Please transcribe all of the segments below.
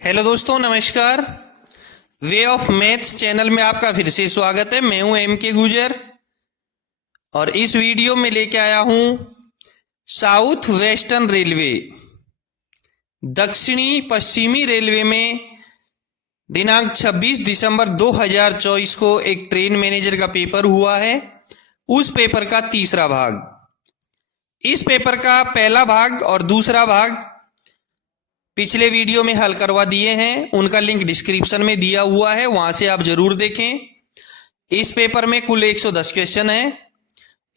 Hello दोस्तों, नमस्कार। Way of maths channel में आपका फिर से स्वागत है। मैं हूं एम के गुजर और इस वीडियो में लेके आया हूं साउथ वेस्टर्न रेलवे, दक्षिणी पश्चिमी रेलवे में दिनांक 26 दिसंबर 2024 को एक ट्रेन मैनेजर का पेपर हुआ है। उस पेपर का तीसरा भाग, इस पेपर का पहला भाग और दूसरा भाग पिछले वीडियो में हल करवा दिए हैं। उनका लिंक डिस्क्रिप्शन में दिया हुआ है, वहां से आप जरूर देखें। इस पेपर में कुल 110 क्वेश्चन है।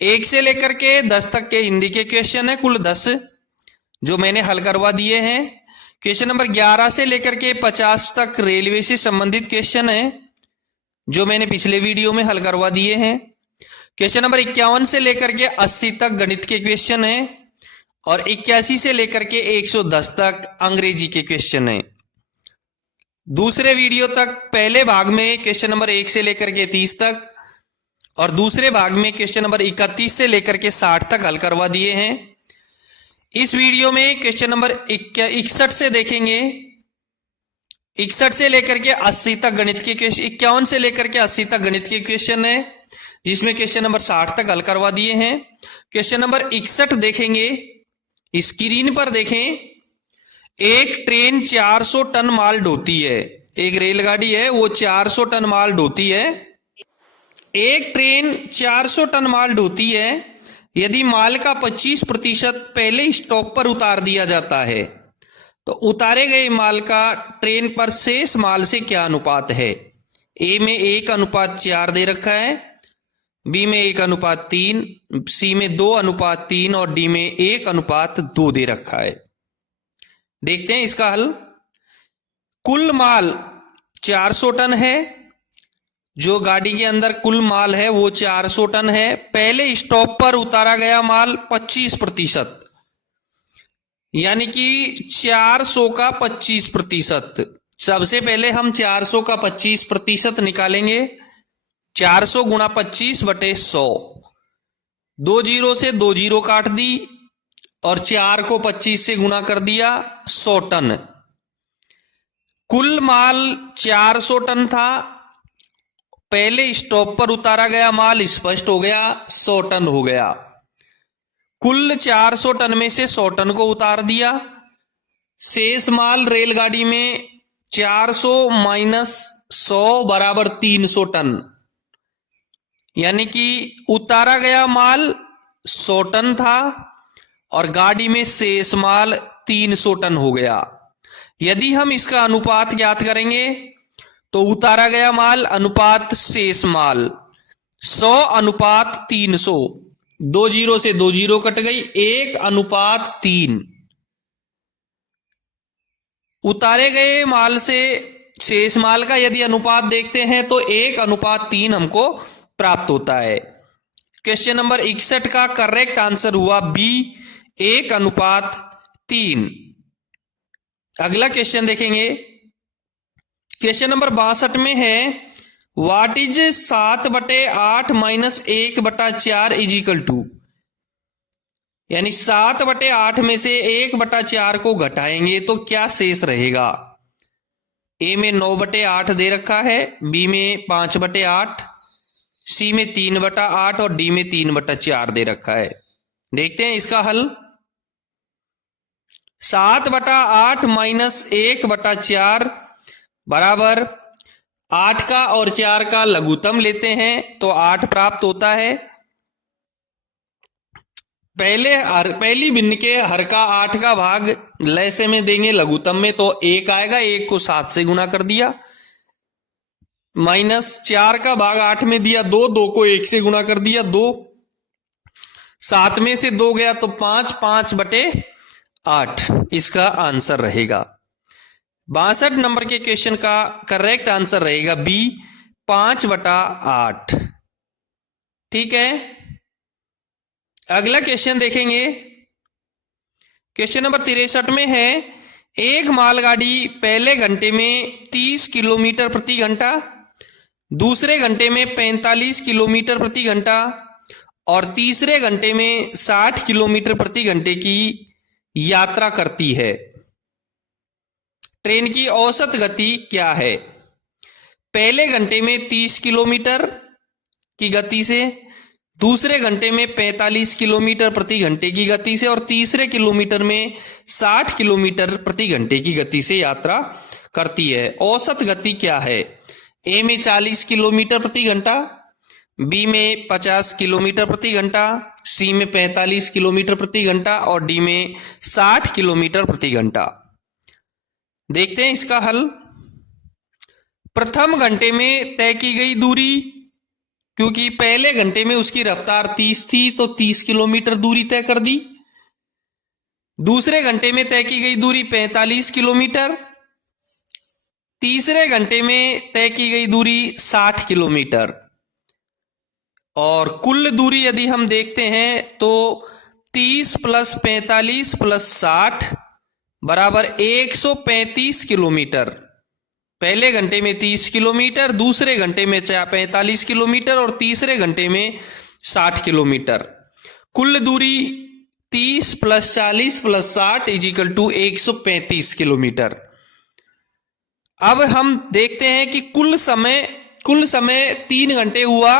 1 से लेकर के 10 तक के हिंदी के क्वेश्चन है, कुल 10 जो मैंने हल करवा दिए हैं। क्वेश्चन नंबर 11 से लेकर के 50 तक रेलवे से संबंधित क्वेश्चन है जो मैंने पिछले वीडियो में हल करवा दिए हैं। क्वेश्चन नंबर 51 से लेकर के 80 तक गणित के क्वेश्चन है और 81 से लेकर के 110 तक अंग्रेजी के क्वेश्चन है। दूसरे वीडियो तक पहले भाग में क्वेश्चन नंबर 1 से लेकर के 30 तक और दूसरे भाग में क्वेश्चन नंबर 31 से लेकर के 60 तक हल करवा दिए हैं। इस वीडियो में क्वेश्चन नंबर 61 से देखेंगे, 61 से लेकर के 80 तक गणित के क्वेश्चन, 51 से लेकर के 80 तक गणित के क्वेश्चन है जिसमें क्वेश्चन नंबर 60 तक हल करवा दिए हैं। क्वेश्चन नंबर 61 देखेंगे, स्क्रीन पर देखें। एक ट्रेन 400 टन माल ढोती है, एक रेलगाड़ी है वो 400 टन माल ढोती है। एक ट्रेन 400 टन माल ढोती है। यदि माल का 25% पहले स्टॉप पर उतार दिया जाता है तो उतारे गए माल का ट्रेन पर शेष माल से क्या अनुपात है? ए में 1:4 दे रखा है, बी में 1:3, सी में 2:3 और डी में 1:2 दे रखा है। देखते हैं इसका हल। कुल माल 400 टन है, जो गाड़ी के अंदर कुल माल है वो 400 टन है। पहले स्टॉप पर उतारा गया माल 25%, यानी कि 400 का 25%। सबसे पहले हम 400 का 25% निकालेंगे। 400 गुणा 25 बटे 100, 2 जीरो से 2 जीरो काट दी और 4 को 25 से गुणा कर दिया, 100 टन। कुल माल 400 टन था, पहले स्टॉप पर उतारा गया माल स्पष्ट हो गया, 100 टन हो गया। कुल 400 टन में से 100 टन को उतार दिया। शेष माल रेलगाड़ी में 400 माइनस 100 बराबर 300 टन, यानी कि उतारा गया माल 100 टन था और गाड़ी में शेष माल 300 टन हो गया। यदि हम इसका अनुपात ज्ञात करेंगे तो उतारा गया माल अनुपात शेष माल 100:300, 2 जीरो से 2 जीरो कट गई, 1:3। उतारे गए माल से शेष माल का यदि अनुपात देखते हैं तो 1:3 हमको प्राप्त होता है। क्वेश्चन नंबर 61 का करेक्ट आंसर हुआ बी, 1:3। अगला क्वेश्चन देखेंगे। क्वेश्चन नंबर 62 में है what is 7/8 minus 1/4 is equal to, यानी 7/8 में से 1/4 को घटाएंगे तो क्या शेष रहेगा? ए में 9/8 दे रखा है, बी में 5/8, सी में 3/8 और डी में 3/4 दे रखा है। देखते हैं इसका हल। 7/8 माइनस 1/4 बराबर 8 का और 4 का लघुत्तम लेते हैं तो 8 प्राप्त होता है। पहली भिन्न के हर का 8 का भाग लैसे में देंगे लघुत्तम में तो 1 आएगा, 1 को 7 से गुणा कर दिया। माइनस 4 का भाग 8 में दिया 2, 2 को 1 से गुणा कर दिया 2, 7 में से 2 गया तो 5, 5/8 इसका आंसर रहेगा। 62 नंबर के क्वेश्चन का करेक्ट आंसर रहेगा बी, 5/8। ठीक है, अगला क्वेश्चन देखेंगे। क्वेश्चन नंबर 63 में है एक मालगाड़ी पहले घंटे में 30 किलोमीटर प्रति घंटा, दूसरे घंटे में 45 किलोमीटर प्रति घंटा और तीसरे घंटे में 60 किलोमीटर प्रति घंटे की यात्रा करती है। ट्रेन की औसत गति क्या है? पहले घंटे में 30 किलोमीटर की गति से, दूसरे घंटे में 45 किलोमीटर प्रति घंटे की गति से और तीसरे किलोमीटर में 60 किलोमीटर प्रति घंटे की गति से यात्रा करती है। औसत गति क्या है? ए में 40 किलोमीटर प्रति घंटा, बी में 50 किलोमीटर प्रति घंटा, सी में 45 किलोमीटर प्रति घंटा और डी में 60 किलोमीटर प्रति घंटा। देखते हैं इसका हल। प्रथम घंटे में तय की गई दूरी, क्योंकि पहले घंटे में उसकी रफ्तार 30 थी तो 30 किलोमीटर दूरी तय कर दी। दूसरे घंटे में तय की गई दूरी 45 किलोमीटर, तीसरे घंटे में तय की गई दूरी 60 किलोमीटर और कुल दूरी यदि हम देखते हैं तो 30 प्लस 45 प्लस 60 बराबर 135 किलोमीटर। पहले घंटे में 30 किलोमीटर, दूसरे घंटे में 45 किलोमीटर और तीसरे घंटे में 60 किलोमीटर। कुल दूरी 30 plus 40 plus 60 is equal to 135 kilometre. अब हम देखते हैं कि कुल समय 3 घंटे हुआ।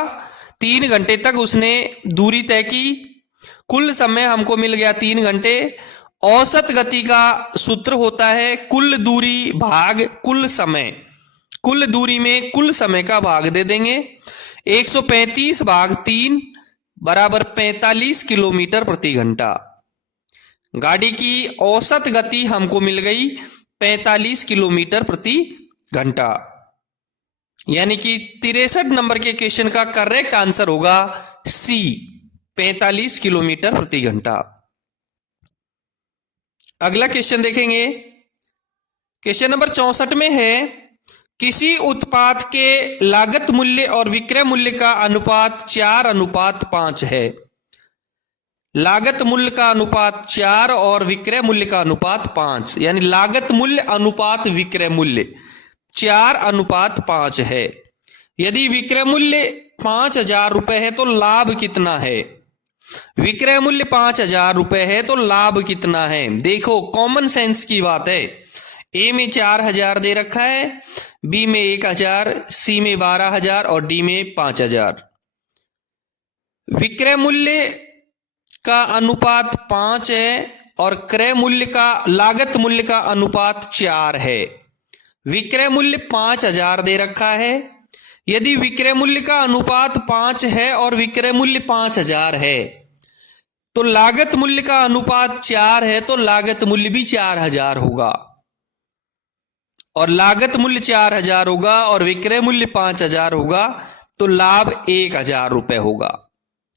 3 घंटे तक उसने दूरी तय की, कुल समय हमको मिल गया 3 घंटे। औसत गति का सूत्र होता है कुल दूरी भाग कुल समय। कुल दूरी में कुल समय का भाग दे देंगे। 135 भाग 3 बराबर 45 किलोमीटर प्रति घंटा। गाड़ी की औसत गति हमको मिल गई 45 किलोमीटर प्रति घंटा, यानी कि 63 नंबर के क्वेश्चन का करेक्ट आंसर होगा सी, 45 किलोमीटर प्रति घंटा। अगला क्वेश्चन देखेंगे। क्वेश्चन नंबर 64 में है, किसी उत्पाद के लागत मूल्य और विक्रय मूल्य का अनुपात 4:5 है। लागत मूल्य का अनुपात 4 और विक्रय मूल्य का अनुपात 5, यानी लागत मूल्य अनुपात विक्रय मूल्य 4:5 है। यदि विक्रय मूल्य 5,000 रुपए है तो लाभ कितना है? विक्रय मूल्य 5,000 रुपए है तो लाभ कितना है? देखो कॉमन सेंस की बात है। ए में 4,000 दे रखा है, बी में 1,000, सी में 12,000 और डी में 5,000। विक्रय मूल्य का अनुपात 5 है और क्रय मूल्य का लागत मूल्य का अनुपात 4 है। विक्रय मूल्य 5,000 दे रखा है। यदि विक्रय मूल्य का अनुपात 5 है और विक्रय मूल्य 5,000 है तो लागत मूल्य का अनुपात 4 है तो लागत मूल्य भी 4,000 होगा और लागत मूल्य 4,000 होगा और विक्रय मूल्य 5,000 होगा तो लाभ 1,000 रुपए होगा।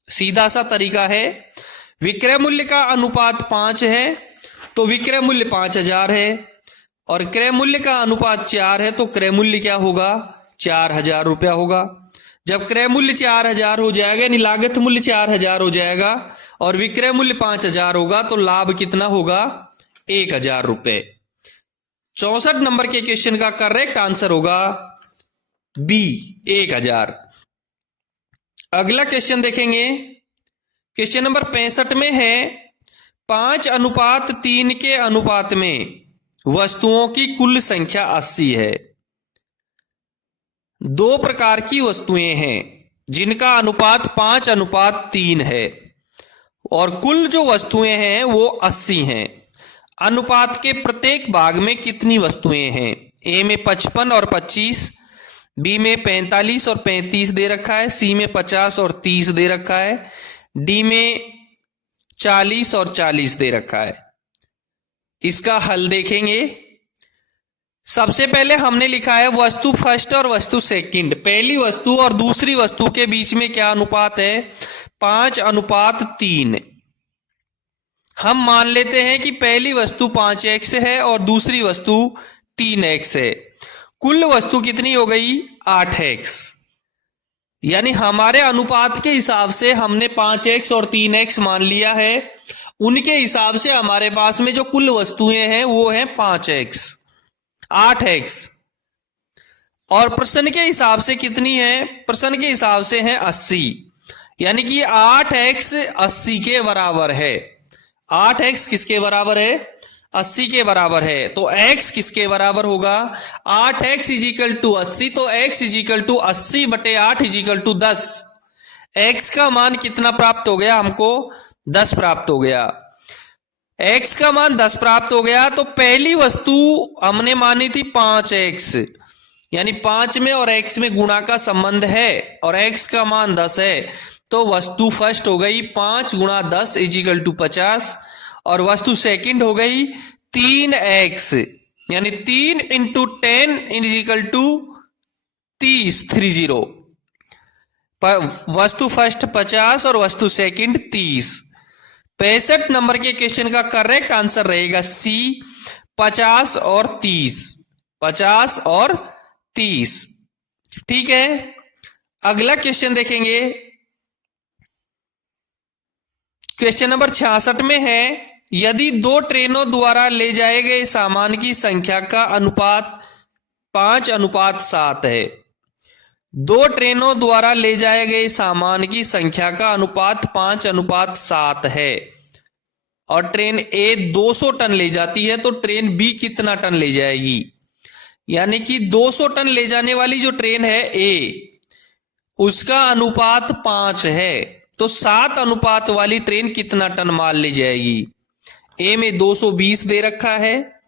सीधा सा तरीका है। विक्रय मूल्य का अनुपात 5 है तो विक्रय मूल्य 5,000 है और क्रय मूल्य का अनुपात 4 है तो क्रय मूल्य क्या होगा? 4,000 रुपया होगा। जब क्रय मूल्य 4,000 हो जाएगा यानी लागत मूल्य 4,000 हो जाएगा और विक्रय मूल्य 5,000 होगा तो लाभ कितना होगा? 1,000 रुपए। 64 नंबर के क्वेश्चन का करेक्ट आंसर होगा बी, 1,000। अगला क्वेश्चन देखेंगे। क्वेश्चन नंबर 65 में है, 5:3 के अनुपात में वस्तुओं की कुल संख्या 80 है। 2 प्रकार की वस्तुएं हैं जिनका अनुपात 5:3 है और कुल जो वस्तुएं हैं वो 80 हैं। अनुपात के प्रत्येक भाग में कितनी वस्तुएं हैं? ए में 55 और 25, बी में 45 और 35 दे रखा है, सी में 50 और 30 दे रखा है, डी में 40 और 40 दे रखा है। इसका हल देखेंगे। सबसे पहले हमने लिखा है वस्तु फर्स्ट और वस्तु सेकंड। पहली वस्तु और दूसरी वस्तु के बीच में क्या अनुपात है? 5:3। हम मान लेते हैं कि पहली वस्तु 5x है और दूसरी वस्तु 3x है। कुल वस्तु कितनी हो गई? 8x। यानी हमारे अनुपात के हिसाब से हमने 5x और 3x मान लिया है, उनके हिसाब से हमारे पास में जो कुल वस्तुएं हैं वो है 5x, 8x। और प्रश्न के हिसाब से कितनी है? प्रश्न के हिसाब से है 80, यानी कि 8x 80 के बराबर है। 8x किसके बराबर है? 80 के बराबर है, तो x किसके बराबर होगा? 8x इज इक्वल टू 80, तो x is equal to 80/8 is equal to 10। x का मान कितना प्राप्त हो गया हमको? 10 प्राप्त हो गया। x का मान 10 प्राप्त हो गया, तो पहली वस्तु हमने मानी थी 5x, यानी 5 में और x में गुणा का संबंध है और x का मान 10 है, तो वस्तु फर्स्ट हो गई 5 गुणा 10 इज इक्वल टू 50, और वस्तु सेकंड हो गई 3x, यानी 3 इंटू 10 इज इक्वल टू 30। वस्तु फर्स्ट 50 और वस्तु सेकंड 30। 65 नंबर के क्वेश्चन का करेक्ट आंसर रहेगा सी, 50 और 30। 50 और 30। ठीक है, अगला क्वेश्चन देखेंगे। क्वेश्चन नंबर 66 में है, यदि 2 ट्रेनों द्वारा ले जाए गए सामान की संख्या का अनुपात 5:7 है। 2 ट्रेनों द्वारा ले जाए गए सामान की संख्या का अनुपात 5:7 है और ट्रेन ए 200 टन ले जाती है, तो ट्रेन बी कितना टन ले जाएगी? यानी कि 200 टन ले जाने वाली जो ट्रेन है ए, उसका अनुपात 5 है, तो 7 अनुपात वाली ट्रेन कितना टन माल ले जाएगी? ए में 220 दे रखा है,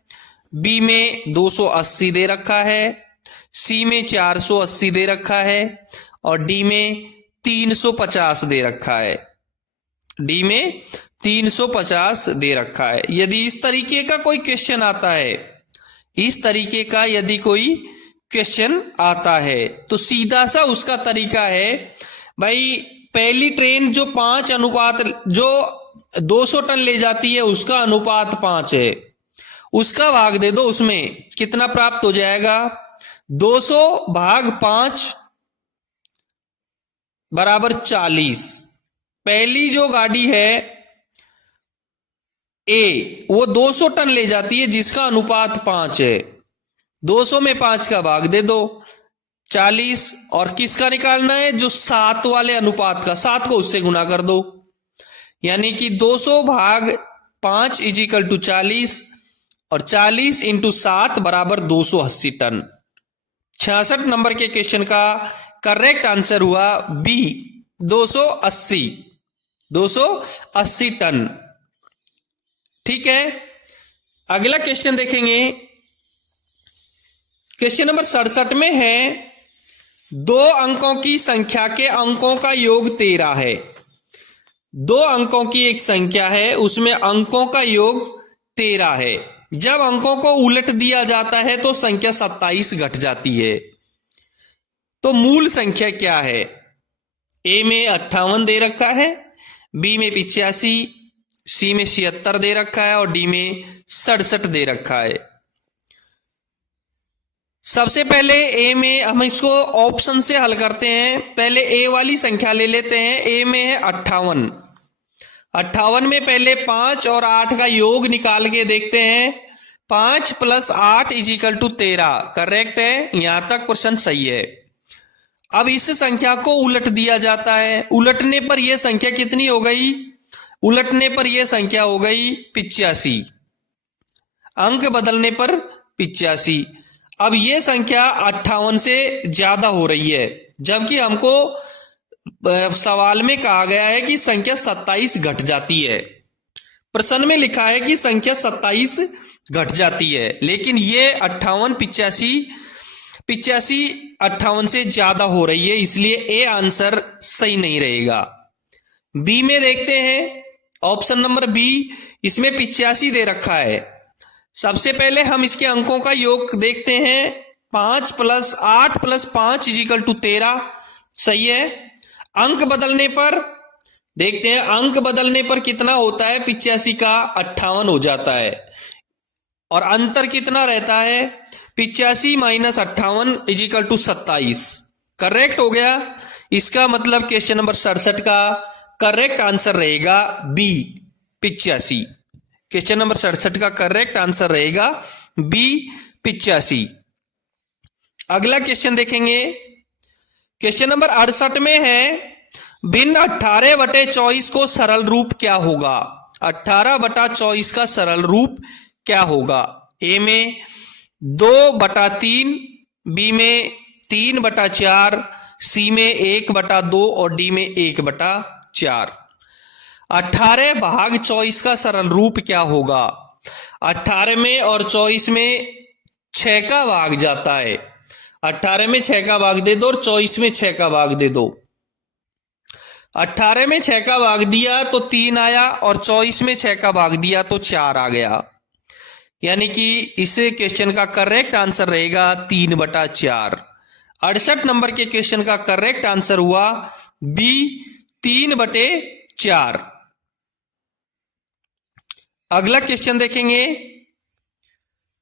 बी में 280 दे रखा है, सी में 480 दे रखा है और डी में 350 दे रखा है। डी में 350 दे रखा है। यदि इस तरीके का कोई क्वेश्चन आता है, इस तरीके का यदि कोई क्वेश्चन आता है, तो सीधा सा उसका तरीका है, भाई पहली ट्रेन जो 5 अनुपात जो 200 टन ले जाती है उसका अनुपात 5 है, उसका भाग दे दो, उसमें कितना प्राप्त हो जाएगा? 200 भाग 5 बराबर 40। पहली जो गाड़ी है ए, वो 200 टन ले जाती है जिसका अनुपात 5 है। 200 में 5 का भाग दे दो, 40, और किसका निकालना है? जो 7 वाले अनुपात का, 7 को उससे गुना कर दो, यानी कि 200 भाग 5 इज इक्वल टू 40 और 40 इंटू 7 बराबर 280 टन। 66 नंबर के क्वेश्चन का करेक्ट आंसर हुआ बी, 280 टन। ठीक है, अगला क्वेश्चन देखेंगे। क्वेश्चन नंबर 67 में है, 2 अंकों की संख्या के अंकों का योग 13 है। 2 अंकों की एक संख्या है, उसमें अंकों का योग 13 है। जब अंकों को उलट दिया जाता है तो संख्या 27 घट जाती है। तो मूल संख्या क्या है? ए में 58 दे रखा है, बी में 85, सी में 76 दे रखा है और डी में 67 दे रखा है। सबसे पहले ए में हम इसको ऑप्शन से हल करते हैं। पहले ए वाली संख्या ले लेते हैं। ए में है 58। 58 में पहले 5 और 8 का योग निकाल के देखते हैं। 5 + 8 इज इक्वल टू 13। करेक्ट है, यहां तक प्रश्न सही है। अब इस संख्या को उलट दिया जाता है। उलटने पर यह संख्या कितनी हो गई? उलटने पर यह संख्या हो गई 85। अंक बदलने पर 85। अब यह संख्या 58 से ज्यादा हो रही है, जबकि हमको सवाल में कहा गया है कि संख्या 27 घट जाती है। प्रश्न में लिखा है कि संख्या 27 घट जाती है, लेकिन ये 58 58 से ज्यादा हो रही है, इसलिए ए आंसर सही नहीं रहेगा। बी में देखते हैं, ऑप्शन नंबर बी, इसमें 85 दे रखा है। सबसे पहले हम इसके अंकों का योग देखते हैं। 5 + 8 + 5 इज इक्वल टू 13। सही है। अंक बदलने पर देखते हैं, अंक बदलने पर कितना होता है? 85 का 58 हो जाता है और अंतर कितना रहता है? 85 - 58 इज इक्वल टू 27। करेक्ट हो गया। इसका मतलब क्वेश्चन नंबर 67 का करेक्ट आंसर रहेगा बी, 85। क्वेश्चन नंबर 67 का करेक्ट आंसर रहेगा बी, 85। अगला क्वेश्चन देखेंगे। क्वेश्चन नंबर 68 में है, भिन्न 18/24 को सरल रूप क्या होगा? 18/24 का सरल रूप क्या होगा? ए में 2/3, बी में 3/4, सी में 1/2 और डी में 1/4। 18 भाग 24 का सरल रूप क्या होगा? 18 में और 24 में 6 का भाग जाता है। 18 में 6 का भाग दे दो और 24 में 6 का भाग दे दो। 18 में 6 का भाग दिया तो 3 आया और 24 में 6 का भाग दिया तो 4 आ गया। यानी कि इस क्वेश्चन का करेक्ट आंसर रहेगा 3/4। 68 नंबर के क्वेश्चन का करेक्ट आंसर हुआ बी 3/4। अगला क्वेश्चन देखेंगे,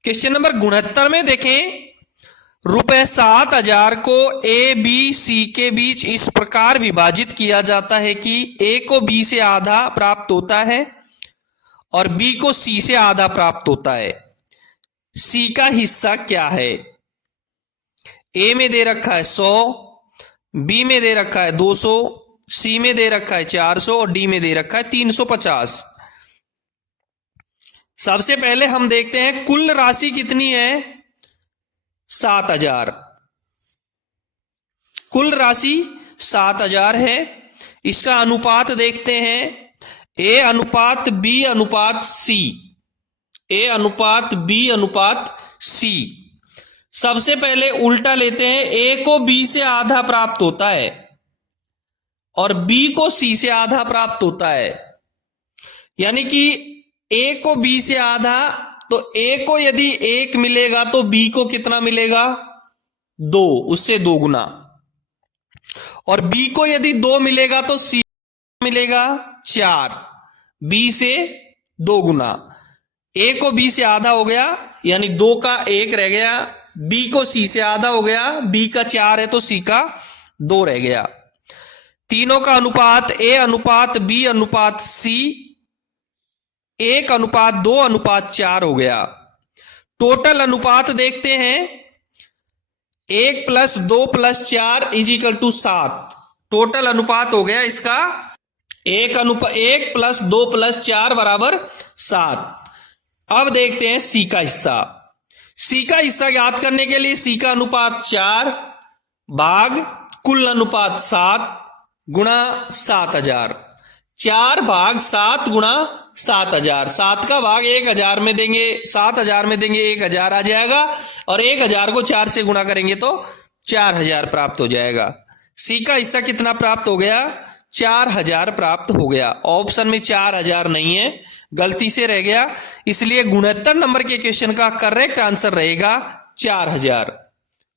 क्वेश्चन नंबर 69 में देखें, ₹7,000 को ए बी सी के बीच इस प्रकार विभाजित किया जाता है कि ए को बी से आधा प्राप्त होता है और बी को सी से आधा प्राप्त होता है। सी का हिस्सा क्या है? ए में दे रखा है 100, बी में दे रखा है 200, सी में दे रखा है 400 और डी में दे रखा है 350। सबसे पहले हम देखते हैं कुल राशि कितनी है? 7,000। कुल राशि 7,000 है। इसका अनुपात देखते हैं, ए अनुपात बी अनुपात सी, ए अनुपात बी अनुपात सी। सबसे पहले उल्टा लेते हैं, ए को बी से आधा प्राप्त होता है और बी को सी से आधा प्राप्त होता है। यानी कि ए को बी से आधा, तो ए को यदि 1 मिलेगा तो बी को कितना मिलेगा? 2, उससे 2 गुना। और बी को यदि 2 मिलेगा तो सी मिलेगा 4, बी से 2 गुना। ए को बी से आधा हो गया, यानी 2 का 1 रह गया। बी को सी से आधा हो गया, बी का 4 है तो सी का 2 रह गया। तीनों का अनुपात ए अनुपात बी अनुपात सी 1:2:4 हो गया। टोटल अनुपात देखते हैं, 1 + 2 + 4 = 7। टोटल अनुपात हो गया इसका 1 + 2 + 4 = 7। अब देखते हैं सी का हिस्सा। सी का हिस्सा ज्ञात करने के लिए सी का अनुपात 4 भाग कुल अनुपात 7 गुणा 7,000। 4 भाग 7 गुणा 7,000। 7 का भाग 1,000 में देंगे, 7,000 में देंगे 1,000 आ जाएगा और 1,000 को 4 से गुणा करेंगे तो 4,000 प्राप्त हो जाएगा। सी का हिस्सा कितना प्राप्त हो गया? 4,000 प्राप्त हो गया। ऑप्शन में 4,000 नहीं है, गलती से रह गया, इसलिए 69 नंबर के क्वेश्चन का करेक्ट आंसर रहेगा 4,000।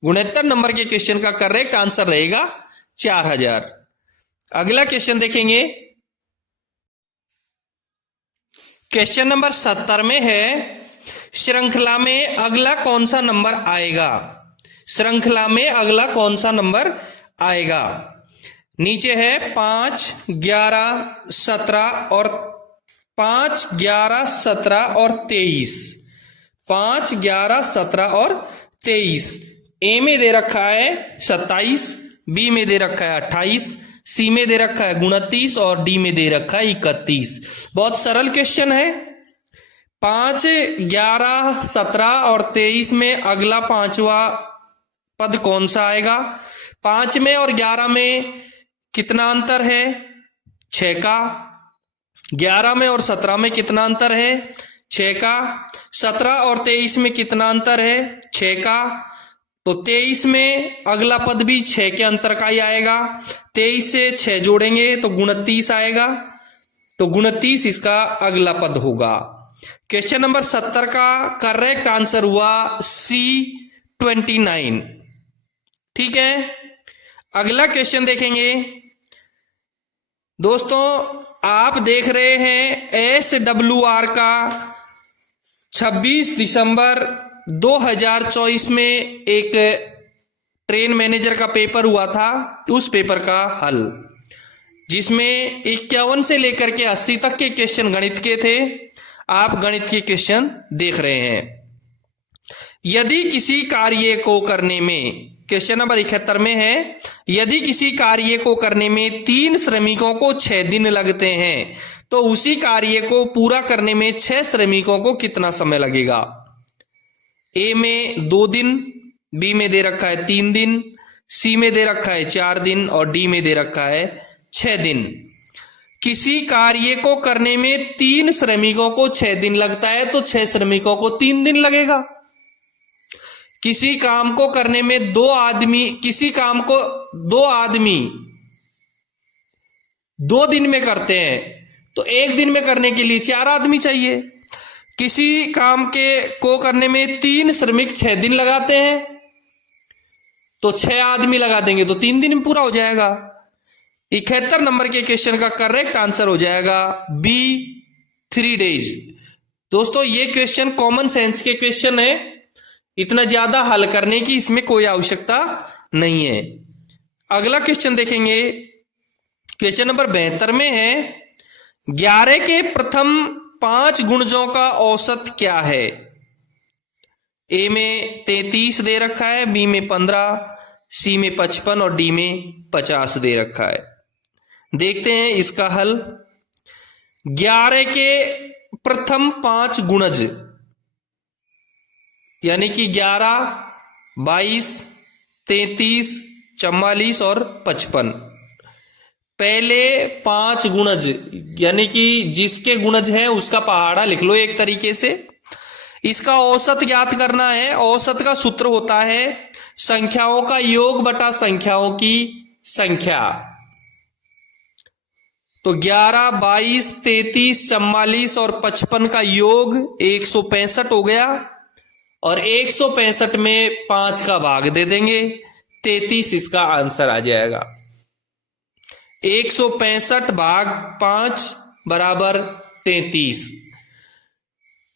69 नंबर के क्वेश्चन का करेक्ट आंसर रहेगा 4,000। अगला क्वेश्चन देखेंगे, क्वेश्चन नंबर 70 में है, श्रृंखला में अगला कौन सा नंबर आएगा? श्रृंखला में अगला कौन सा नंबर आएगा? नीचे है 5, 11, 17 और 5, 11, 17 और 23। 5, 11, 17 और 23। ए में दे रखा है 27, बी में दे रखा है 28, सी में दे रखा है 29 और डी में दे रखा है 31। बहुत सरल क्वेश्चन है। 5, 11, 17 और 23 में अगला पांचवा पद कौन सा आएगा? 5 में और 11 में कितना अंतर है? 6 का। 11 में और 17 में कितना अंतर है? 6 का। 17 और 23 में कितना अंतर है? 6 का। तो 23 में अगला पद भी 6 के अंतर का ही आएगा। 23 से 6 जोड़ेंगे तो 29 आएगा, तो 29 इसका अगला पद होगा। क्वेश्चन नंबर 70 का करेक्ट आंसर हुआ सी 29। ठीक है, अगला क्वेश्चन देखेंगे। दोस्तों आप देख रहे हैं SWR का 26 दिसंबर 2024 में एक ट्रेन मैनेजर का पेपर हुआ था, उस पेपर का हल, जिसमें 51 से लेकर के 80 तक के क्वेश्चन गणित के थे। आप गणित के क्वेश्चन देख रहे हैं। यदि किसी कार्य को करने में, क्वेश्चन नंबर 71 में है, यदि किसी कार्य को करने में 3 श्रमिकों को 6 दिन लगते हैं तो उसी कार्य को पूरा करने में 6 श्रमिकों को कितना समय लगेगा? ए में 2 दिन, बी में दे रखा है 3 दिन, सी में दे रखा है 4 दिन और डी में दे रखा है 6 दिन। किसी कार्य को करने में 3 श्रमिकों को 6 दिन लगता है तो 6 श्रमिकों को 3 दिन लगेगा। किसी काम को करने में 2 आदमी 2 दिन में करते हैं तो 1 दिन में करने के लिए 4 आदमी चाहिए। किसी काम को करने में 3 श्रमिक 6 दिन लगाते हैं तो 6 आदमी लगा देंगे तो 3 दिन में पूरा हो जाएगा। 71 नंबर के क्वेश्चन का करेक्ट आंसर हो जाएगा बी 3 डेज। दोस्तों ये क्वेश्चन कॉमन सेंस के क्वेश्चन है, इतना ज्यादा हल करने की इसमें कोई आवश्यकता नहीं है। अगला क्वेश्चन देखेंगे, क्वेश्चन नंबर 72 में है 11 के प्रथम 5 गुणजों का औसत क्या है? ए में 33 दे रखा है, बी में 15, सी में 55 और डी में 50 दे रखा है। देखते हैं इसका हल। 11 के प्रथम 5 गुणज यानी कि 11, 22, 33, 44 और 55। पहले 5 गुणज यानी कि जिसके गुणज है उसका पहाड़ा लिख लो एक तरीके से। इसका औसत ज्ञात करना है। औसत का सूत्र होता है संख्याओं का योग बटा संख्याओं की संख्या। तो 11, 22, 33, 44 और 55 का योग 165 हो गया और 165 में 5 का भाग दे देंगे, 33 इसका आंसर आ जाएगा। 165 भाग 5 बराबर 33।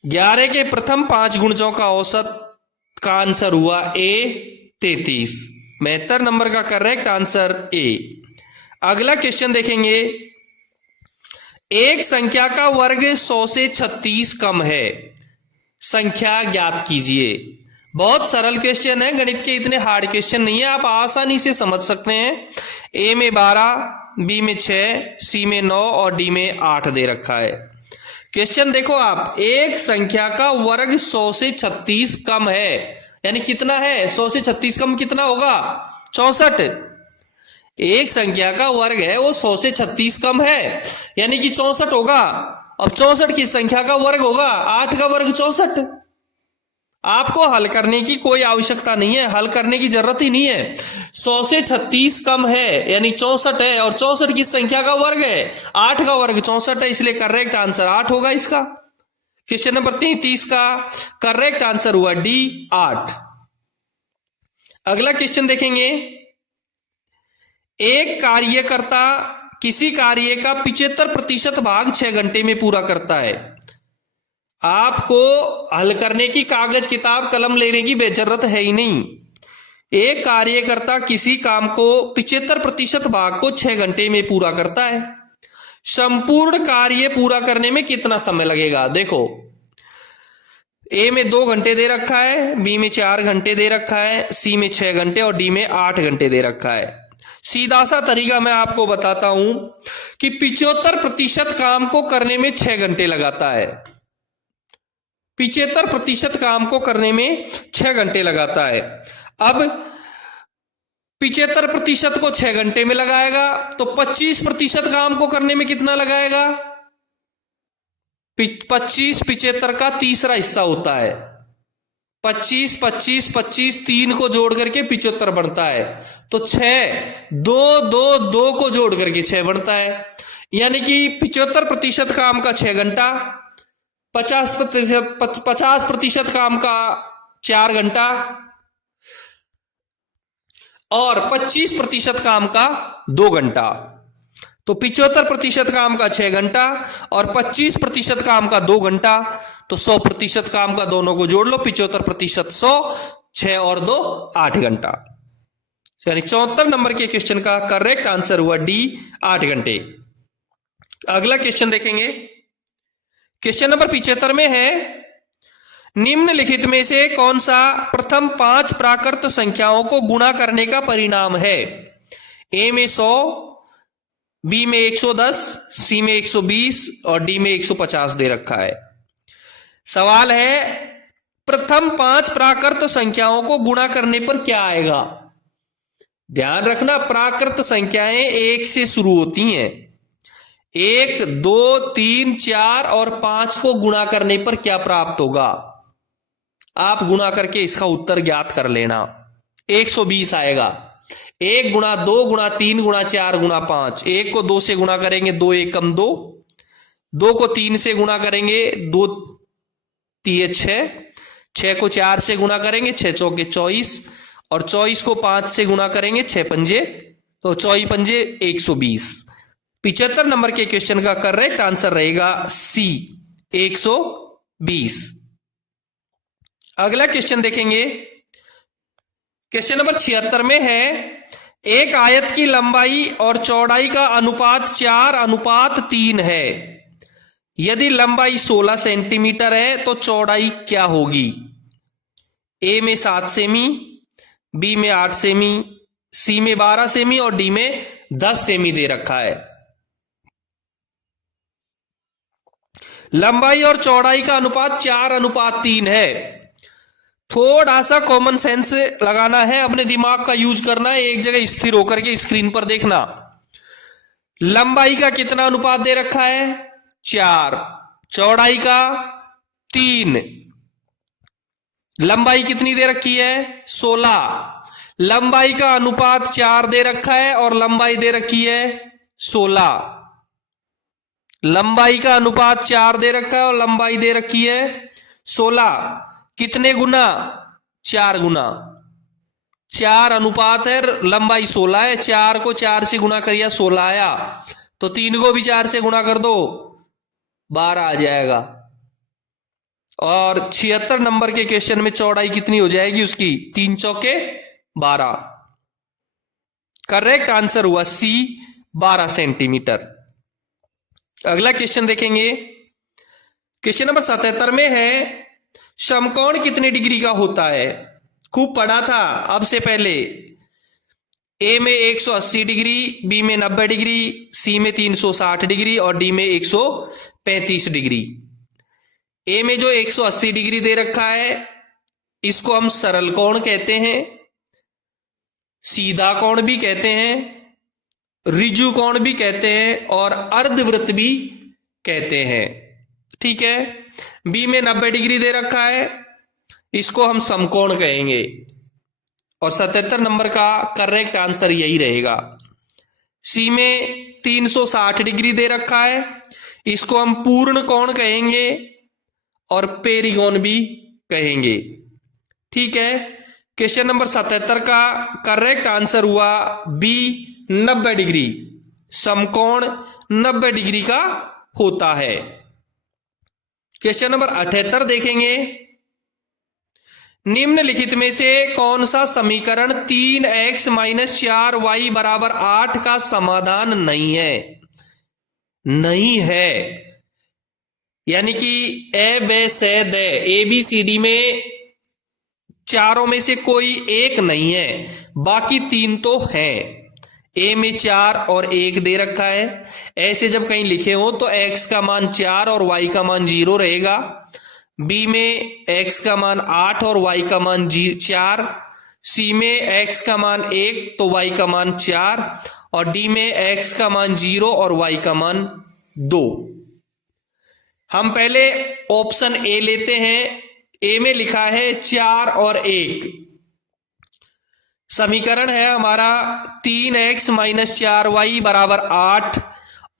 11 के प्रथम 5 गुणजों का औसत का आंसर हुआ ए 33। 72 नंबर का करेक्ट आंसर ए। अगला क्वेश्चन देखेंगे, एक संख्या का वर्ग 100 से 36 कम है, संख्या ज्ञात कीजिए। बहुत सरल क्वेश्चन है, गणित के इतने हार्ड क्वेश्चन नहीं है, आप आसानी से समझ सकते हैं। ए में 12, बी में 6, सी में 9 और डी में 8 दे रखा है। क्वेश्चन देखो आप, एक संख्या का वर्ग 100 से 36 कम है, यानी कितना है? 100 से 36 कम कितना होगा? 64। एक संख्या का वर्ग है वो 100 से 36 कम है, यानी कि 64 होगा। अब 64 की संख्या का वर्ग होगा, 8 का वर्ग 64। आपको हल करने की कोई आवश्यकता नहीं है, हल करने की जरूरत ही नहीं है। 100 से 36 कम है यानी 64 है और 64 की संख्या का वर्ग है, 8 का वर्ग 64 है, इसलिए करेक्ट आंसर 8 होगा इसका। क्वेश्चन नंबर 33 का करेक्ट आंसर हुआ डी 8। अगला क्वेश्चन देखेंगे, एक कार्यकर्ता किसी कार्य का 75% भाग 6 घंटे में पूरा करता है। आपको हल करने की कागज किताब कलम लेने की बेजरूरत है ही नहीं। एक कार्यकर्ता किसी काम को 75% भाग को 6 घंटे में पूरा करता है। संपूर्ण कार्य पूरा करने में कितना समय लगेगा? देखो, ए में 2 घंटे दे रखा है, बी में 4 घंटे दे रखा है, सी में 6 घंटे और डी में 8 घंटे दे रखा है। सीधा सा तरीका मैं आपको बताता हूं कि 75% काम को करने में 6 घंटे लगाता है। 75% काम को करने में 6 घंटे लगाता है। अब 75% को 6 घंटे में लगाएगा तो 25% काम को करने में कितना लगाएगा? 25 75 का तीसरा हिस्सा होता है। 25 25 25 3 को जोड़ करके 75 बनता है, तो 6 2 2 2 को जोड़ करके 6 बनता है, यानी कि 75% काम का 6 घंटा, 50% काम का 4 घंटा और 25% काम का 2 घंटा। तो 75% काम का 6 घंटा और 25% काम का 2 घंटा, तो 100% काम का दोनों को जोड़ लो, 75% 100, 6 और 2 8 घंटा। यानी 74 नंबर के क्वेश्चन का करेक्ट आंसर हुआ डी 8 घंटे। अगला क्वेश्चन देखेंगे, क्वेश्चन नंबर 75 में है, निम्नलिखित में से कौन सा प्रथम 5 प्राकृत संख्याओं को गुणा करने का परिणाम है? ए में 100, बी में 110, सी में 120 और डी में 150 दे रखा है। सवाल है प्रथम 5 प्राकृत संख्याओं को गुणा करने पर क्या आएगा। ध्यान रखना, प्राकृत संख्याएं 1 से शुरू होती हैं। 1, 2, 3, 4 और 5 को गुणा करने पर क्या प्राप्त होगा। आप गुणा करके इसका उत्तर ज्ञात कर लेना। 120 आएगा। 1 गुणा 2 गुणा 3 गुणा 4 गुणा 5। 1 को 2 से गुणा करेंगे, 2 एकम 2। 2 को 3 से गुणा करेंगे, 2 3 6। 6 को 4 से गुणा करेंगे, 6 चौके 24। और 24 को 5 से गुणा करेंगे, 6 पंजे, तो 24 पंजे 120। 75 नंबर के क्वेश्चन का करेक्ट आंसर रहेगा सी, 120। अगला क्वेश्चन देखेंगे। क्वेश्चन नंबर 76 में है एक आयत की लंबाई और चौड़ाई का अनुपात 4:3 है। यदि लंबाई 16 सेंटीमीटर है तो चौड़ाई क्या होगी। ए में 7 सेमी, बी में 8 सेमी, सी में 12 सेमी और डी में 10 सेमी दे रखा है। लंबाई और चौड़ाई का अनुपात 4:3 है। थोड़ा सा कॉमन सेंस लगाना है, अपने दिमाग का यूज करना है, एक जगह स्थिर होकर के स्क्रीन पर देखना। लंबाई का कितना अनुपात दे रखा है, 4। चौड़ाई का 3। लंबाई कितनी दे रखी है, 16। लंबाई का अनुपात 4 दे रखा है और लंबाई दे रखी है 16। लंबाई का अनुपात 4 दे रखा है और लंबाई दे रखी है 16। कितने गुना, 4 गुना। 4 अनुपात है, लंबाई 16 है। 4 को 4 से गुना करिए, 16 आया। तो 3 को भी 4 से गुना कर दो, 12 आ जाएगा। और 76 नंबर के क्वेश्चन में चौड़ाई कितनी हो जाएगी उसकी, 3 चौके 12। करेक्ट आंसर हुआ सी, 12 सेंटीमीटर। अगला क्वेश्चन देखेंगे। क्वेश्चन नंबर 77 में है समकोण कितने डिग्री का होता है। खूब पढ़ा था अब से पहले। ए में 180 डिग्री, बी में 90 डिग्री, सी में 360 डिग्री और डी में 135 डिग्री। ए में जो 180 डिग्री दे रखा है इसको हम सरल कोण कहते हैं, सीधा कोण भी कहते हैं, ऋजु कोण भी कहते हैं और अर्धवृत्त भी कहते हैं। ठीक है। बी में 90 डिग्री दे रखा है, इसको हम समकोण कहेंगे। और 77 नंबर का करेक्ट आंसर यही रहेगा। सी में 360 डिग्री दे रखा है, इसको हम पूर्ण कोण कहेंगे और पेरिगोन भी कहेंगे। ठीक है। क्वेश्चन नंबर 77 का करेक्ट आंसर हुआ बी, 90 डिग्री। समकोण 90 डिग्री का होता है। क्वेश्चन नंबर 78 देखेंगे। निम्नलिखित में से कौन सा समीकरण 3x - 4y = 8 का समाधान नहीं है। नहीं है यानी कि ए बे से दे, ABCD में चारों में से कोई एक नहीं है, बाकी 3 तो हैं। ए में 4 और 1 दे रखा है। ऐसे जब कहीं लिखे हो तो x का मान 4 और y का मान 0 रहेगा। बी में x का मान 8 और y का मान 4। सी में x का मान 1 तो y का मान 4 और डी में x का मान 0 और y का मान 2। हम पहले ऑप्शन ए लेते हैं। ए में लिखा है 4 और 1। समीकरण है हमारा 3x - 4y = 8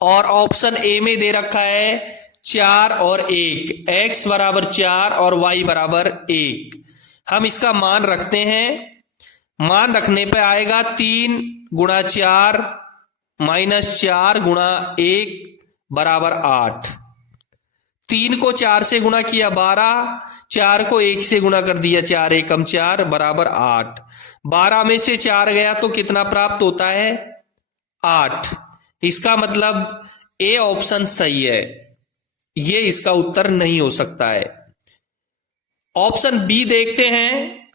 और ऑप्शन ए में दे रखा है 4 और 1, x = 4 और y = 1। हम इसका मान रखते हैं। मान रखने पे आएगा 3 × 4 - 4 × 1 = 8। 3 को 4 से गुणा किया 12, 4 को 1 से गुणा कर दिया 4 एकम 4 = 8। 12 में से 4 गया तो कितना प्राप्त होता है, 8। इसका मतलब ए ऑप्शन सही है, ये इसका उत्तर नहीं हो सकता है। ऑप्शन बी देखते हैं।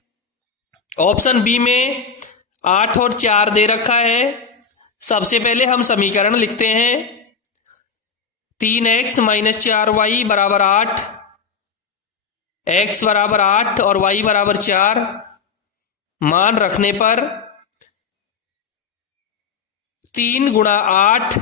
ऑप्शन बी में 8 और 4 दे रखा है, सबसे पहले हम समीकरण लिखते हैं। 3x - 4y बराबर 8, x बराबर 8 और y बराबर 4। मान रखने पर 3 × 8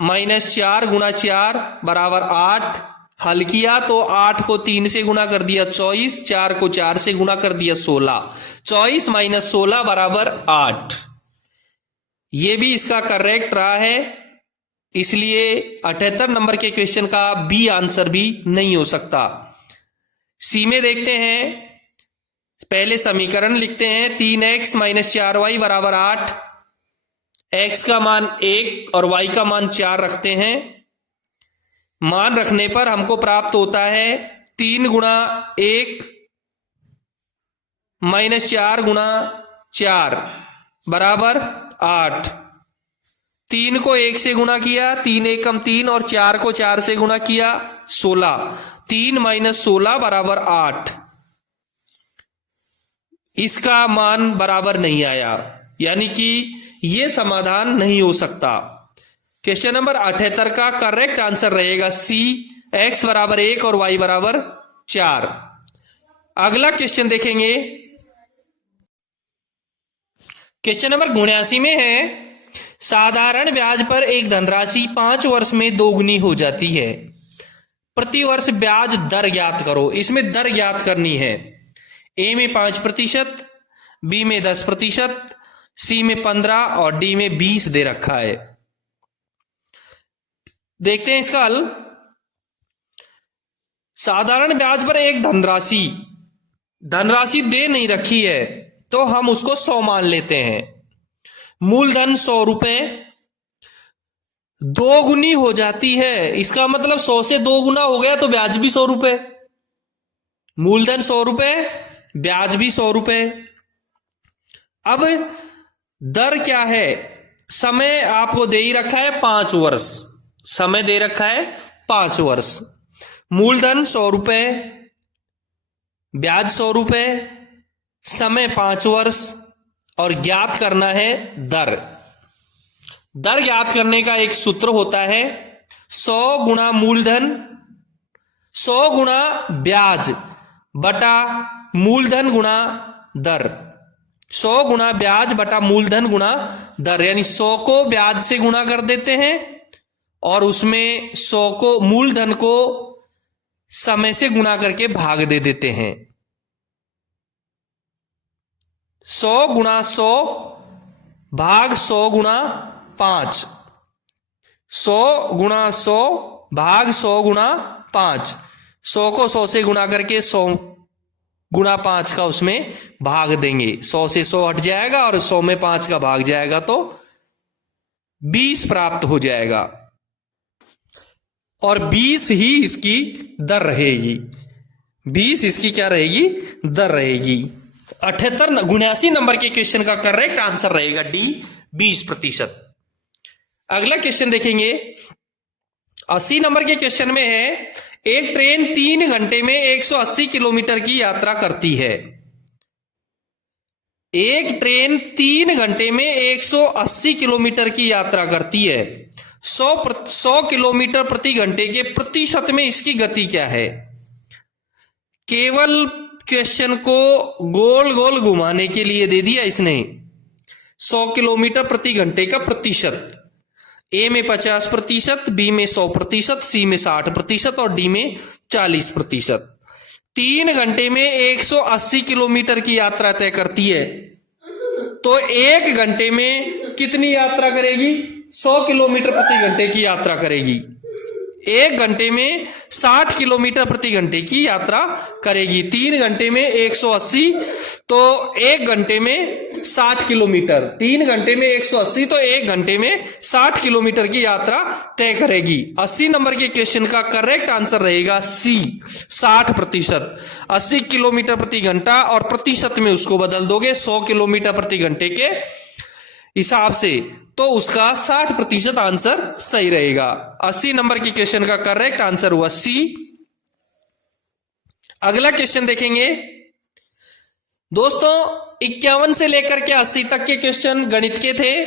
- 4 × 4 बराबर 8। हल किया तो 8 को 3 से गुणा कर दिया 24, 4 को 4 से गुणा कर दिया 16। 24 - 16 बराबर 8। ये भी इसका करेक्ट रहा है, इसलिए 78 नंबर के क्वेश्चन का बी आंसर भी नहीं हो सकता। सी में देखते हैं। पहले समीकरण लिखते हैं। 3x - 4y बराबर 8। x का मान 1 और y का मान 4 रखते हैं। मान रखने पर हमको प्राप्त होता है 3 × 1 - 4 × 4 बराबर 8। 3 को 1 से गुणा किया, 3 एकम 3 और 4 को 4 से गुणा किया 16। 3 - 16 बराबर 8। इसका मान बराबर नहीं आया, यानी कि यह समाधान नहीं हो सकता। क्वेश्चन नंबर 78 का करेक्ट आंसर रहेगा सी, x बराबर 1 और y बराबर 4। अगला क्वेश्चन देखेंगे। क्वेश्चन नंबर 79 में है, साधारण ब्याज पर एक धनराशि 5 वर्ष में दोगुनी हो जाती है। प्रति वर्ष ब्याज दर ज्ञात करो। इसमें दर ज्ञात करनी है। ए में 5%, बी में 10%, सी में 15 और डी में 20 दे रखा है। देखते हैं इसका हल। साधारण ब्याज पर एक धनराशि दे नहीं रखी है, तो हम उसको 100 मान लेते हैं। मूलधन 100 रुपए, दोगुनी हो जाती है, इसका मतलब 100 से 2 गुना हो गया तो ब्याज भी 100 रुपए। मूलधन 100 रुपए, ब्याज भी 100 रुपए। अब दर क्या है? समय आपको दे ही रखा है 5 वर्ष। समय दे रखा है 5 वर्ष। मूलधन 100 रुपए, ब्याज 100 रुपए, समय 5 वर्ष और ज्ञात करना है दर। दर ज्ञात करने का एक सूत्र होता है 100 गुणा मूलधन, 100 गुणा ब्याज बटा मूलधन गुणा दर। 100 गुणा ब्याज बटा मूलधन गुणा दर, यानी 100 को ब्याज से गुणा कर देते हैं और उसमें 100 को मूलधन को समय से गुणा करके भाग दे देते हैं। 100 गुणा 100 भाग 100 गुणा 5। 100 गुणा 100 भाग 100 गुणा 5। 100 को 100 से गुणा करके 100 गुणा 5 का उसमें भाग देंगे। 100 से 100 हट जाएगा और 100 में 5 का भाग जाएगा तो 20 प्राप्त हो जाएगा और 20 ही इसकी दर रहेगी। 20 इसकी क्या रहेगी? दर रहेगी। 79 नंबर के क्वेश्चन का करेक्ट आंसर रहेगा डी, 20%। अगला क्वेश्चन देखेंगे। 80 नंबर के क्वेश्चन में है, एक ट्रेन 3 घंटे में 180 किलोमीटर की यात्रा करती है। एक ट्रेन 3 घंटे में 180 किलोमीटर की यात्रा करती है। 100 किलोमीटर प्रति घंटे के प्रतिशत में इसकी गति क्या है? केवल क्वेश्चन को गोल गोल घुमाने के लिए दे दिया इसने। 100 किलोमीटर प्रति घंटे का प्रतिशत। ए में 50%, बी में 100%, सी में 60% और डी में 40%। 3 घंटे में 180 किलोमीटर की यात्रा तय करती है, तो 1 घंटे में कितनी यात्रा करेगी? 100 किलोमीटर प्रति घंटे की यात्रा करेगी। 1 घंटे में 60 किलोमीटर प्रति घंटे की यात्रा करेगी। 3 घंटे में 180 तो 1 घंटे में 60 किलोमीटर। 3 घंटे में 180 तो 1 घंटे में 60 किलोमीटर की यात्रा तय करेगी। 80 नंबर के क्वेश्चन का करेक्ट आंसर रहेगा सी, 60%। 80 किलोमीटर प्रति घंटा और प्रतिशत में उसको बदल दोगे 100 किलोमीटर प्रति घंटे के हिसाब से, तो उसका 60% आंसर सही रहेगा। 80 नंबर की क्वेश्चन का करेक्ट आंसर हुआ सी। अगला क्वेश्चन देखेंगे दोस्तों। 51 से लेकर के 80 तक के क्वेश्चन गणित के थे।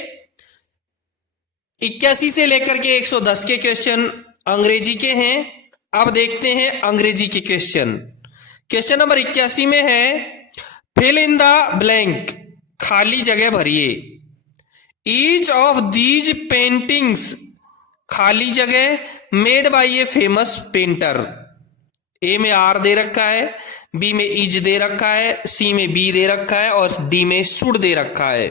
81 से लेकर के 110 के क्वेश्चन अंग्रेजी के हैं। अब देखते हैं अंग्रेजी के क्वेश्चन। क्वेश्चन नंबर 81 में है फिल इन द ब्लैंक, खाली जगह भरिए। ईच ऑफ दीज पेंटिंग्स, खाली जगह, made by a famous painter. A में आर दे रखा है, बी में इज दे रखा है, सी में बी दे रखा है और डी में शुड दे रखा है।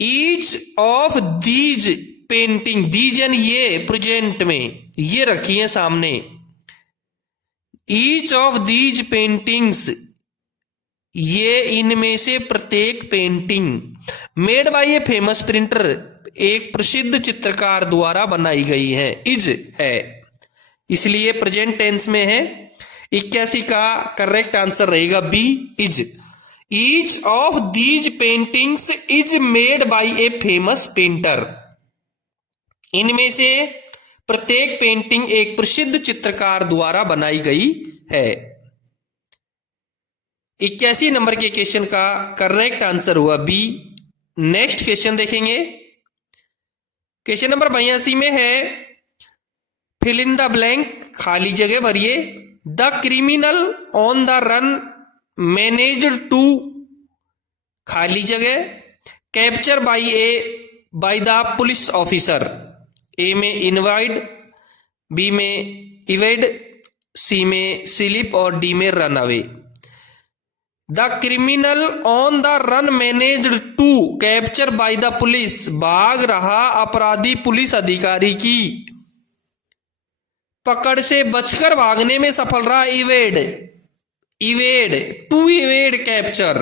Each of these painting, these यानी ये प्रेजेंट में ये रखी है सामने। ईच ऑफ दीज पेंटिंग्स, ये इनमें से प्रत्येक painting, made by a famous printer, एक प्रसिद्ध चित्रकार द्वारा बनाई गई है। इज है, इसलिए प्रेजेंट टेंस में है। 81 का करेक्ट आंसर रहेगा B, is. Each of these paintings is made by a famous painter, इनमें से प्रत्येक पेंटिंग एक प्रसिद्ध चित्रकार द्वारा बनाई गई है। 81 नंबर के क्वेश्चन का करेक्ट आंसर हुआ बी। नेक्स्ट क्वेश्चन देखेंगे। क्वेश्चन नंबर 82 में है फिल इन द ब्लैंक, खाली जगह भरिए। The criminal on the run managed to, खाली जगह, capture by the police officer. A में इनवाइड, बी में इवेड, सी में स्लिप और डी में run away. The criminal on the run managed to capture by the police, भाग रहा अपराधी पुलिस अधिकारी की पकड़ से बचकर भागने में सफल रहा। Evade, evade, to evade capture.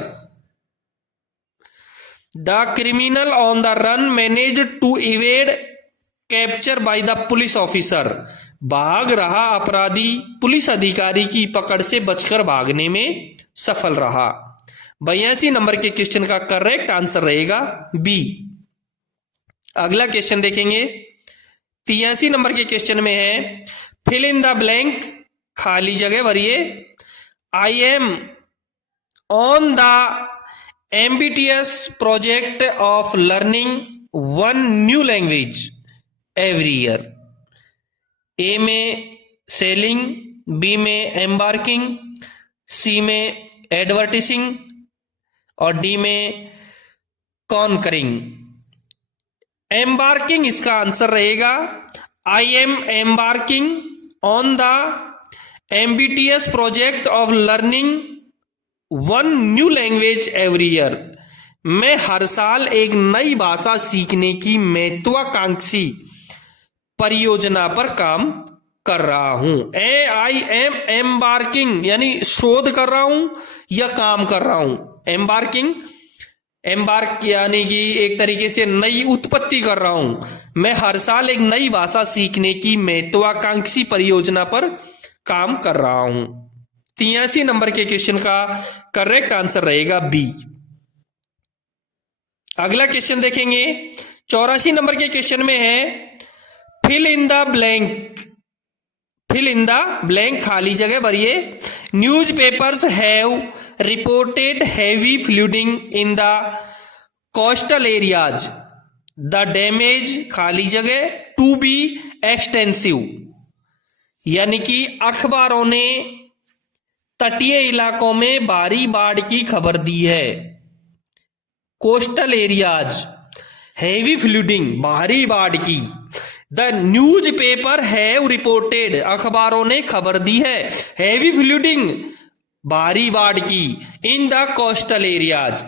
The criminal on the run managed to evade capture by the police officer, भाग रहा अपराधी पुलिस अधिकारी की पकड़ से बचकर भागने में सफल रहा। 82 नंबर के क्वेश्चन का करेक्ट आंसर रहेगा बी। अगला क्वेश्चन देखेंगे। 83 नंबर के क्वेश्चन में है फिल इन द ब्लैंक, खाली जगह भरिए। I am on the ambitious project of learning one new language every year. A में सेलिंग, बी में एम्बार्किंग, सी में एडवर्टिसिंग और डी में कॉन्करिंग। एम्बार्किंग इसका आंसर रहेगा। I am embarking on the ambitious project of learning one new language every year. मैं हर साल एक नई भाषा सीखने की महत्वाकांक्षी परियोजना पर काम कर रहा हूं। आई एम एम्बार्किंग यानी शोध कर रहा हूं या काम कर रहा हूं। एम्बार्किंग, एम्बार्क यानी कि एक तरीके से नई उत्पत्ति कर रहा हूं। मैं हर साल एक नई भाषा सीखने की महत्वाकांक्षी परियोजना पर काम कर रहा हूं। 83 नंबर के क्वेश्चन का करेक्ट आंसर रहेगा बी। अगला क्वेश्चन देखेंगे। 84 नंबर के क्वेश्चन में है fill in the blank, fill in the blank, खाली जगह भरिए। Newspapers have reported heavy flooding in the coastal areas. The damage, खाली जगह, टू बी एक्सटेंसिव, यानी कि अखबारों ने तटीय इलाकों में भारी बाढ़ की खबर दी है। कोस्टल एरियाज, हैवी फ्लूडिंग, भारी बाढ़ की। The news paper have reported, अखबारों ने खबर दी है। हैवी फ्लूडिंग, भारी बाढ़ की। इन द कोस्टल एरियाज,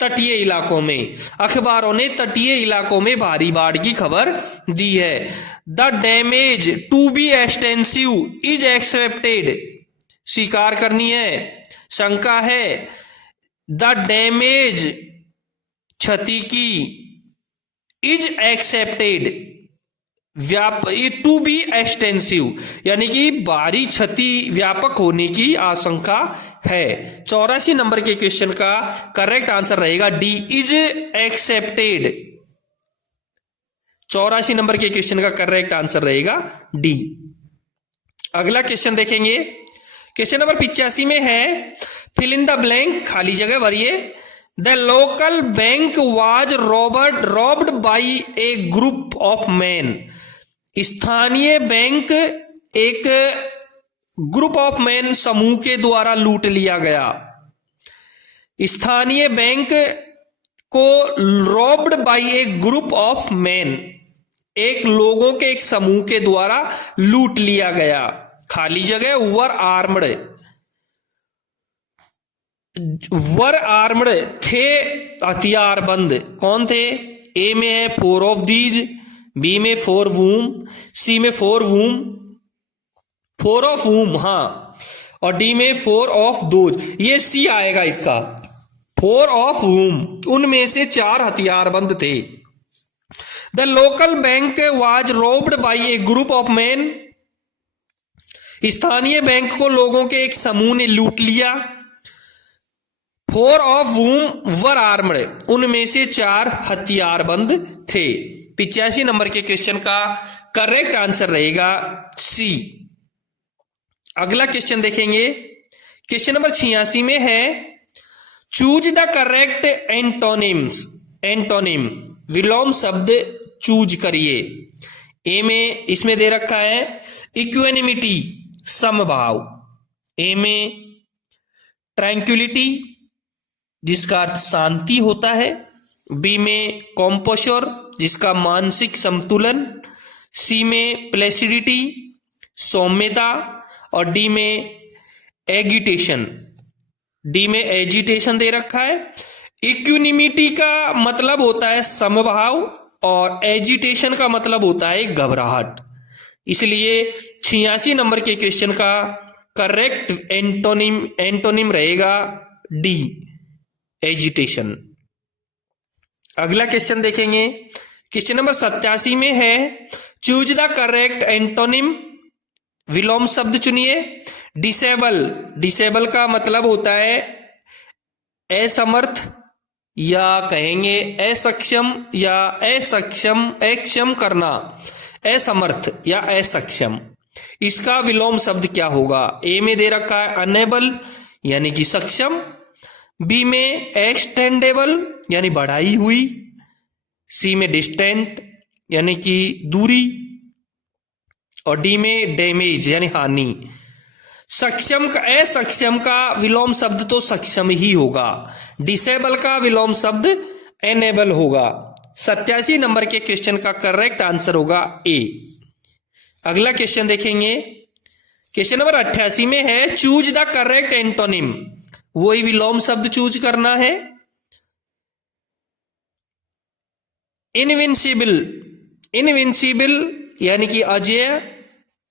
तटीय इलाकों में। अखबारों ने तटीय इलाकों में भारी बाढ़ की खबर दी है। The damage to be extensive is accepted, स्वीकार करनी है, शंका है। द डैमेज, क्षति की, is accepted, to be extensive, यानी कि भारी क्षति व्यापक होने की आशंका है। 84 नंबर के क्वेश्चन का करेक्ट आंसर रहेगा डी, इज एक्सेप्टेड। 84 नंबर के क्वेश्चन का करेक्ट आंसर रहेगा डी। अगला क्वेश्चन देखेंगे। क्वेश्चन नंबर 85 में है फिल इन द ब्लैंक, खाली जगह भरिए। The local bank was robbed by A group of man. स्थानीय बैंक एक ग्रुप ऑफ मैन समूह के द्वारा लूट लिया गया। स्थानीय बैंक को robbed by A group of man, एक लोगों के एक समूह के द्वारा लूट लिया गया। खाली जगह वर आर्म्ड थे, हथियारबंद। कौन थे? ए में है 4 ऑफ दीज, बी में 4 वूम, सी में 4 ऑफ वूम, हाँ, और डी में 4 ऑफ दोज। ये सी आएगा इसका, 4 ऑफ वूम, उनमें से 4 हथियारबंद थे। The local bank was robbed by A group of man. स्थानीय बैंक को लोगों के एक समूह ने लूट लिया। 4 ऑफ वूम वर आर्म्ड, उनमें से 4 हथियारबंद थे। 85 नंबर के क्वेश्चन का करेक्ट आंसर रहेगा सी। अगला क्वेश्चन देखेंगे, क्वेश्चन नंबर 86 में है चूज द करेक्ट एंटोनिम, विलोम शब्द चूज करिए। ए में इसमें दे रखा है इक्वेनिमिटी, समभाव। ए में ट्रैंक्विलिटी, जिसका अर्थ शांति होता है। बी में कॉम्पोशर, जिसका मानसिक संतुलन। सी में प्लेसिडिटी, सौम्यता, और डी में एजिटेशन, डी में एजिटेशन दे रखा है। इक्विनिमिटी का मतलब होता है समभाव और एजिटेशन का मतलब होता है घबराहट। इसलिए 86 नंबर के क्वेश्चन का करेक्ट एंटोनिम रहेगा डी, एजिटेशन। अगला क्वेश्चन देखेंगे, क्वेश्चन नंबर 87 में है चूज द करेक्ट एंटोनिम, विलोम शब्द चुनिए। डिसेबल का मतलब होता है असमर्थ, या कहेंगे असक्षम, या अक्षम करना, असमर्थ या असक्षम। इसका विलोम शब्द क्या होगा? ए में दे रखा है अनेबल, यानी कि सक्षम। बी में एक्सटेंडेबल, यानी बढ़ाई हुई। सी में डिस्टेंट, यानी कि दूरी, और डी में डैमेज, यानी हानि। असक्षम का विलोम शब्द तो सक्षम ही होगा। डिसेबल का विलोम शब्द एनेबल होगा। 87 नंबर के क्वेश्चन का करेक्ट आंसर होगा ए। अगला क्वेश्चन देखेंगे, क्वेश्चन नंबर 88 में है चूज द करेक्ट एंटोनिम, वही विलोम शब्द चूज करना है। इनविंसिबल यानी कि अजेय,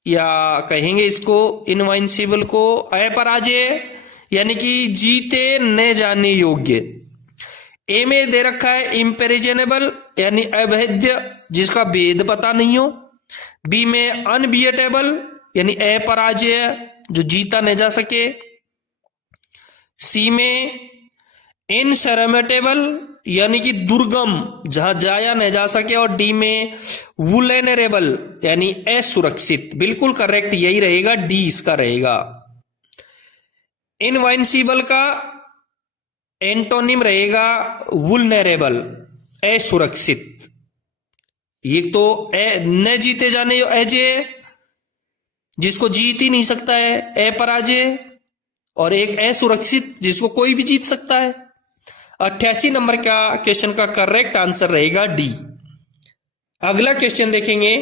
या कहेंगे इसको इनवाइंसिबल को अपराजेय, यानी कि जीते न जाने योग्य। ए में दे रखा है इम्पेरिजनेबल, यानी अभेद्य, जिसका भेद पता नहीं हो। बी में अनबीटेबल, यानी अपराजेय, जो जीता न जा सके। सी में इनसरमेटेबल, यानी कि दुर्गम, जहां जाया न जा सके। और डी में वुलनरेबल, यानी असुरक्षित। बिल्कुल करेक्ट यही रहेगा, डी इसका रहेगा। इनवाइंसिबल का एंटोनिम रहेगा वुलनरेबल, असुरक्षित। ये तो न जीते जाने अजेय, जिसको जीत ही नहीं सकता है, अपराजेय। और एक असुरक्षित, जिसको कोई भी जीत सकता है। 88 नंबर का क्वेश्चन का करेक्ट आंसर रहेगा डी। अगला क्वेश्चन देखेंगे,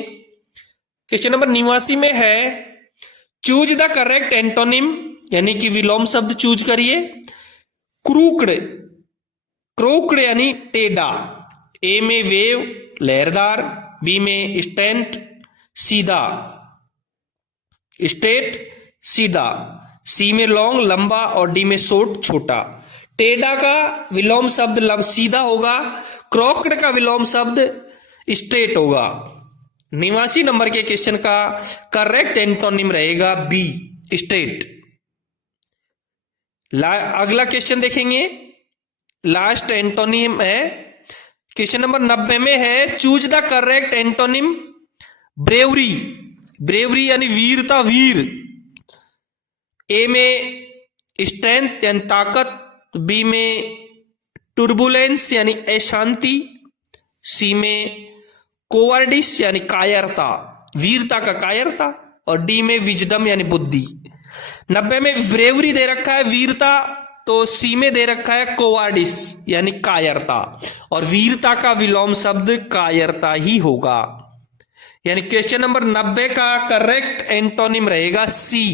क्वेश्चन नंबर 89 में है चूज द करेक्ट एंटोनिम, यानी कि विलोम शब्द चूज करिए। क्रूक्ड यानी टेढ़ा। ए में वेव, लहरदार। बी में स्टेंट, सीधा, स्ट्रेट, सीधा। सी में लॉन्ग, लंबा। और डी में शॉर्ट, छोटा। टेढ़ा का विलोम शब्द सीधा होगा। क्रॉक्ड का विलोम शब्द स्ट्रेट होगा। 89 नंबर के क्वेश्चन का करेक्ट एंटोनिम रहेगा बी, स्ट्रेट। अगला क्वेश्चन देखेंगे, लास्ट एंटोनिम है क्वेश्चन नंबर 90 में है choose the correct antonym, bravery यानी वीरता, वीर। ए में स्ट्रेंथ यानी ताकत। बी में टुर्बुलेंस यानी अशांति, सी में कोवर्डिस यानी कायरता, वीरता का कायरता, और डी में विजडम यानी बुद्धि। 90 में ब्रेवरी दे रखा है वीरता, तो सी में दे रखा है कोवार्डिस यानी कायरता, और वीरता का विलोम शब्द कायरता ही होगा। यानी क्वेश्चन नंबर 90 का करेक्ट एंटोनिम रहेगा सी।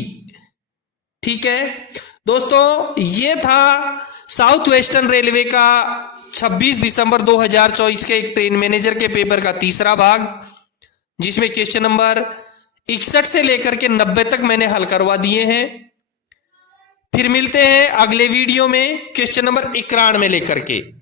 ठीक है दोस्तों, ये था साउथ वेस्टर्न रेलवे का 26 दिसंबर 2024 के एक ट्रेन मैनेजर के पेपर का तीसरा भाग, जिसमें क्वेश्चन नंबर 61 से लेकर के 90 तक मैंने हल करवा दिए हैं। फिर मिलते हैं अगले वीडियो में क्वेश्चन नंबर 91 लेकर के।